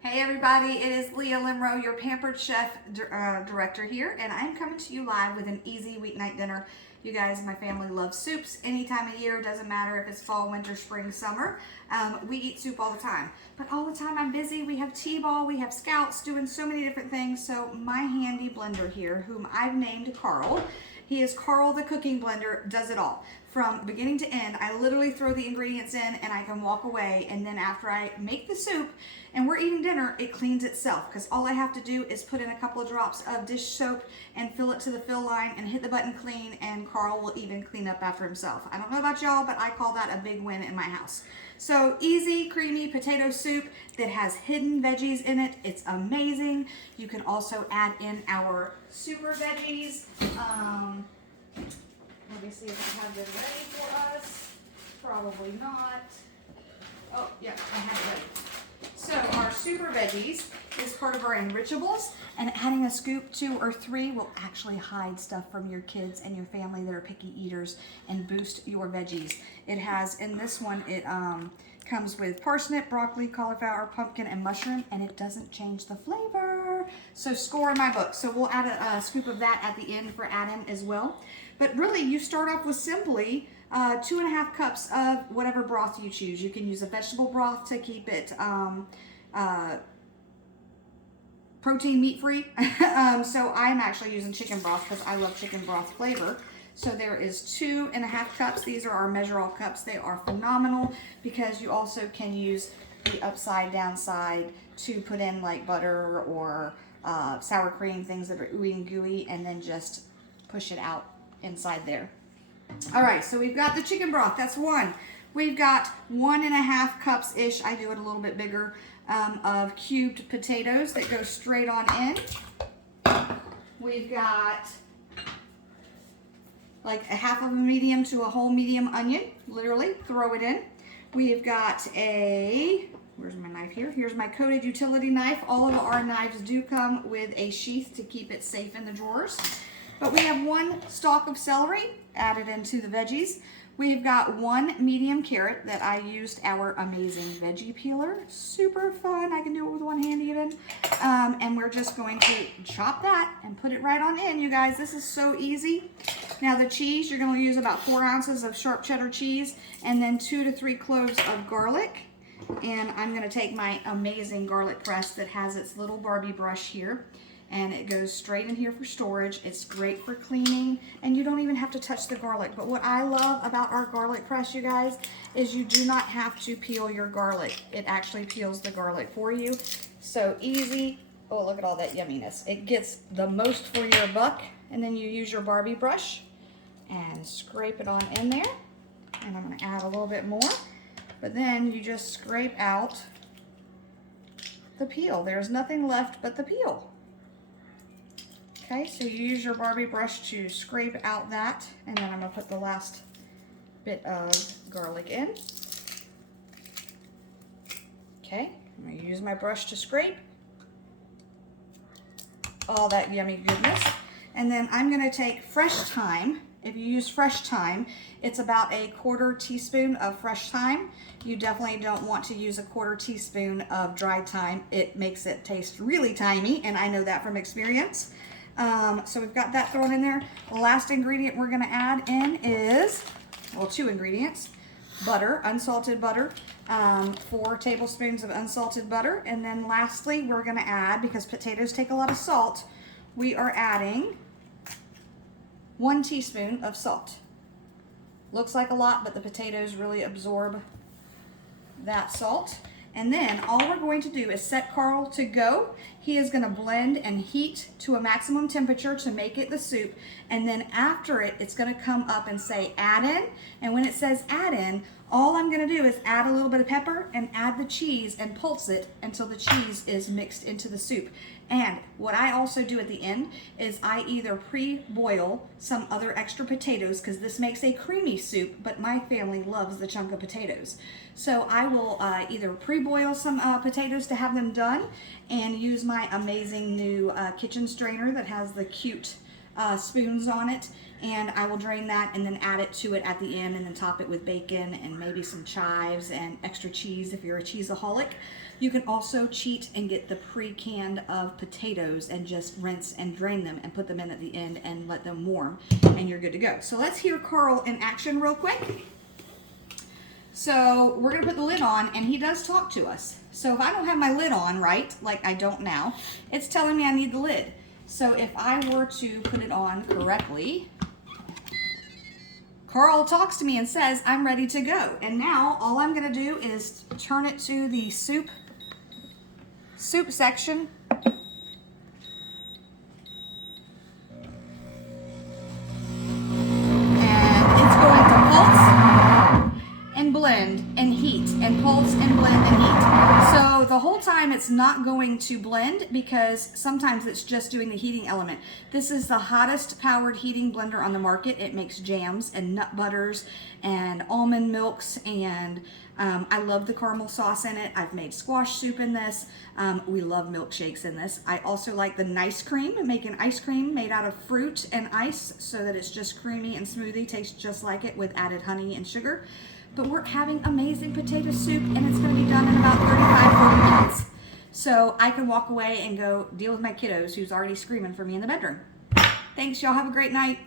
Hey everybody, it is Leah Limro, your Pampered Chef director here, and I'm coming to you live with an easy weeknight dinner. You guys, my family loves soups any time of year, doesn't matter if it's fall, winter, spring, summer. We eat soup all the time, but all the time I'm busy. We have T-ball, we have scouts doing so many different things, so my handy blender here, whom I've named Carl, he is Carl the cooking blender, does it all. From beginning to end, I literally throw the ingredients in and I can walk away, and then after I make the soup and we're eating dinner, it cleans itself because all I have to do is put in a couple of drops of dish soap and fill it to the fill line and hit the button clean, and Carl will even clean up after himself. I don't know about y'all, but I call that a big win in my house. So easy, creamy potato soup that has hidden veggies in it. It's amazing. You can also add in our super veggies. Let me see if I have them ready for us. Probably not. Oh, yeah, I have it ready. So our super veggies is part of our enrichables, and adding a scoop, 2 or 3, will actually hide stuff from your kids and your family that are picky eaters and boost your veggies. It has, in this one, it comes with parsnip, broccoli, cauliflower, pumpkin, and mushroom, and it doesn't change the flavor. So score in my book. So we'll add a scoop of that at the end for add-in as well. But really, you start off with simply 2.5 cups of whatever broth you choose. You can use a vegetable broth to keep it protein meat-free. So I'm actually using chicken broth because I love chicken broth flavor. So there is 2.5 cups. These are our measure-all cups. They are phenomenal because you also can use the upside down side to put in like butter or sour cream, things that are ooey and gooey, and then just push it out inside there. All right, so we've got the chicken broth. That's 1. We've got 1.5 cups-ish, I do it a little bit bigger, of cubed potatoes that go straight on in. We've got like a half of a medium to a whole medium onion, literally, throw it in. We've got where's my knife here? Here's my coated utility knife. All of our knives do come with a sheath to keep it safe in the drawers. But we have 1 stalk of celery added into the veggies. We've got 1 medium carrot that I used our amazing veggie peeler. Super fun. I can do it with 1 hand even. And we're just going to chop that and put it right on in, you guys. This is so easy. Now the cheese, you're going to use about 4 ounces of sharp cheddar cheese and then 2 to 3 cloves of garlic. And I'm going to take my amazing garlic press that has its little Barbie brush here, and it goes straight in here for storage. It's great for cleaning, and you don't even have to touch the garlic. But what I love about our garlic press, you guys, is you do not have to peel your garlic. It actually peels the garlic for you. So easy. Oh, look at all that yumminess. It gets the most for your buck, and then you use your Barbie brush and scrape it on in there. And I'm gonna add a little bit more, but then you just scrape out the peel. There's nothing left but the peel. Okay, so you use your Barbie brush to scrape out that, and then I'm gonna put the last bit of garlic in. Okay, I'm gonna use my brush to scrape all that yummy goodness. And then I'm gonna take fresh thyme. If you use fresh thyme, it's about a 1/4 teaspoon of fresh thyme. You definitely don't want to use a 1/4 teaspoon of dried thyme. It makes it taste really thymy, and I know that from experience. So we've got that thrown in there. The last ingredient we're gonna add in is, well, 2 ingredients. Butter, unsalted butter, 4 tablespoons of unsalted butter. And then lastly, we're gonna add, because potatoes take a lot of salt, we are adding 1 teaspoon of salt. Looks like a lot, but the potatoes really absorb that salt. And then all we're going to do is set Carl to go. He is going to blend and heat to a maximum temperature to make it the soup. And then after it, it's going to come up and say add in. And when it says add in, all I'm going to do is add a little bit of pepper and add the cheese and pulse it until the cheese is mixed into the soup. And what I also do at the end is I either pre-boil some other extra potatoes, because this makes a creamy soup, but my family loves the chunk of potatoes. So I will either pre-boil some potatoes to have them done and use my amazing new kitchen strainer that has the cute spoons on it, and I will drain that and then add it to it at the end, and then top it with bacon and maybe some chives and extra cheese if you're a cheeseaholic. You can also cheat and get the pre-canned of potatoes and just rinse and drain them and put them in at the end and let them warm, and you're good to go. So let's hear Carl in action real quick. So we're gonna put the lid on, and he does talk to us. So if I don't have my lid on right, like I don't now, it's telling me I need the lid. So if I were to put it on correctly, Carl talks to me and says, I'm ready to go. And now all I'm gonna do is turn it to the soup section. And it's going to pulse and blend and heat and pulse and blend and heat. So the whole time it's not going to blend because sometimes it's just doing the heating element. This is the hottest powered heating blender on the market. It makes jams and nut butters and almond milks, and I love the caramel sauce in it. I've made squash soup in this. We love milkshakes in this. I also like the nice cream, make an ice cream made out of fruit and ice so that it's just creamy and smoothie, tastes just like it with added honey and sugar. But we're having amazing potato soup, and it's going to be done in about 35-40 minutes. So I can walk away and go deal with my kiddos who's already screaming for me in the bedroom. Thanks, y'all. Have a great night.